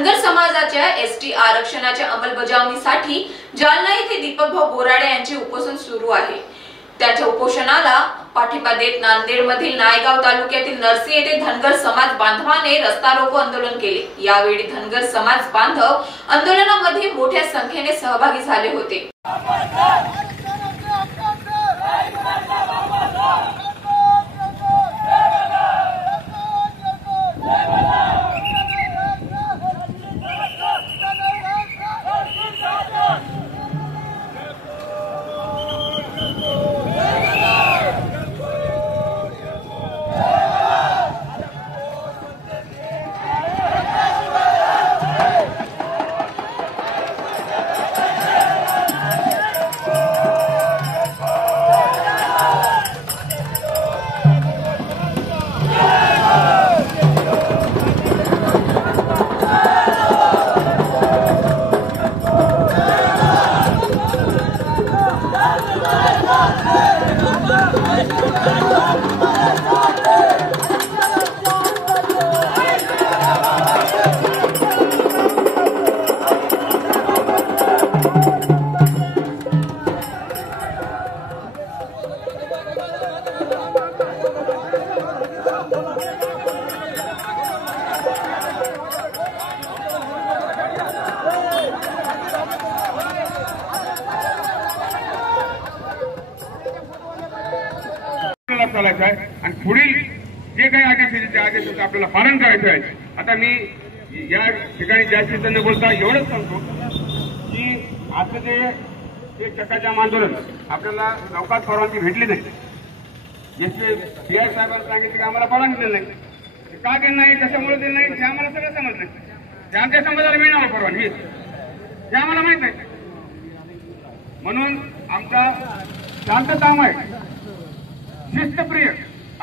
धनगर समाजाच्या एसटी आरक्षणाच्या अंमलबजावणीसाठी जालना येथे दीपकभाऊ बोराडे यांचे उपोषण सुरू आहे। त्याच्या उपोषणाला पाठिंबा देत नांदेडमधील नायगाव तालुक्यातील नरसी येथे धनगर समाज बांधवाने रस्ता रोको आंदोलन केले। यावेळी धनगर समाज बांधव आंदोलनामध्ये मोठ्या संख्येने सहभागी झाले होते। चालायचं आहे आणि पुढील जे काही आदेशाचं आपल्याला पालन करायचं आहे। आता मी या ठिकाणी जास्तीत न बोलता एवढंच सांगतो की असं जे चक्काजाम आंदोलन आपल्याला चौकात परवानगी भेटली नाही, जसे पीआय साहेबांनी सांगितले की आम्हाला परवानगी दिली नाही, का दिली नाही, कशामुळे दिली नाही ते आम्हाला सगळं समजलं नाही। ते आमच्या समाजाला मिळणार परवानगी हे आम्हाला माहित नाही। म्हणून आमचा शांततामय शिस्तप्रिय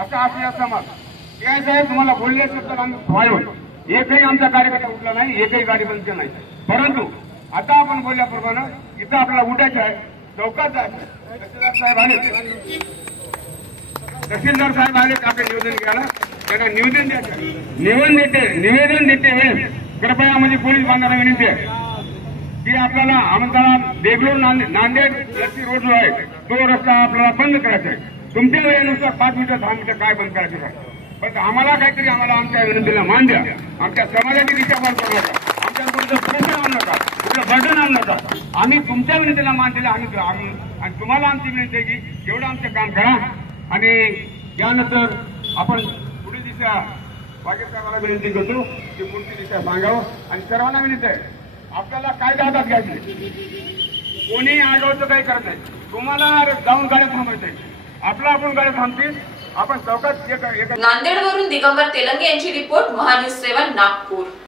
असा आपला समाज पीआय साहेब तुम्हाला बोलले तर आम्ही व्हावं। एकही आमचा कार्यकर्ता उठला नाही, एकही गाडी बंद केली नाही, परंतु आता आपण बोलल्याप्रमाणे इथं आपल्याला उठायचं आहे, चौकात जायचं। तहसीलदार साहेब आले आपले निवेदन घ्यायला, त्यांना निवेदन द्यायचं। निवेदन देते वेळेस कृपया म्हणजे पोलीस बांधवांना विनंती आहे की आपल्याला आमदार देगलूर नांदेड लक्ष्मी रोड जो आहे तो रस्ता आपल्याला बंद करायचा आहे। तुमच्या वेळेनुसार 5 मीटर 10 मीटर काय बंद करायचं आहे, पण आम्हाला काहीतरी आमच्या विनंतीला मान द्या। आमच्या समाजाची दिशाभूल करू नका, आमच्याकडे प्रेशर आणू नका, कुठलं बर्डन आणू नका। आम्ही तुमच्या विनंतीला मान दिला आणि तुम्हाला आमची विनंती आहे की एवढं आमचं काम करा आणि यानंतर आपण पुढील दिशा वाघेर साहेबांना विनंती करतो की पुढची दिशा सांगावं आणि सर्वांना विनंती आहे आपल्याला कायदा हातात घ्यायचे, कोणी आगावचं काही करत नाही। तुम्हाला जाऊन गाड्या थांबायचंय, आपला आपण गाड्या थांबतील, आपण चौकात नांदेडवरून दिगंबर तेलंगे यांची रिपोर्ट, महान्यूज 7 नागपूर।